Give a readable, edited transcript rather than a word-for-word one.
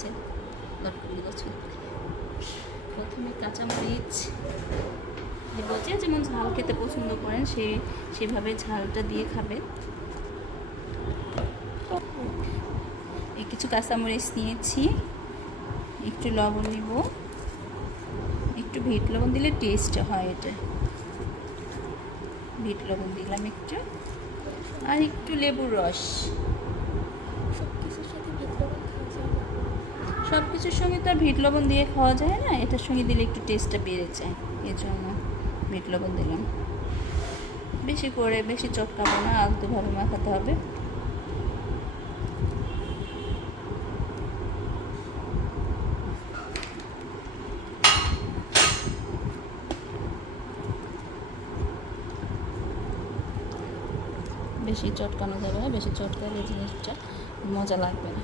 যে প্রথমে কাঁচামরিচ দেবো, যে যেমন ঝাল খেতে পছন্দ করেন সেভাবে ঝালটা দিয়ে খাবেন। কিছু কাঁচামরিচ নিয়েছি, একটু লবণ নিব, একটু বিট লবণ দিলে টেস্ট হয় এটা, বিট লবণ দিলাম একটু, আর একটু লেবুর রস। সব কিছুর সঙ্গে তো আর বিট লবণ দিয়ে খাওয়া যায় না, এটার সঙ্গে দিলে একটু টেস্টটা বেড়ে যায়, এই জন্য বিট লবণ দিলাম। বেশি করে বেশি চটকাবো না, আলতোভাবে মাখাতে হবে। বেশি চটকানো যাবে না, বেশি চটকালে জিনিসটা মজা লাগবে না।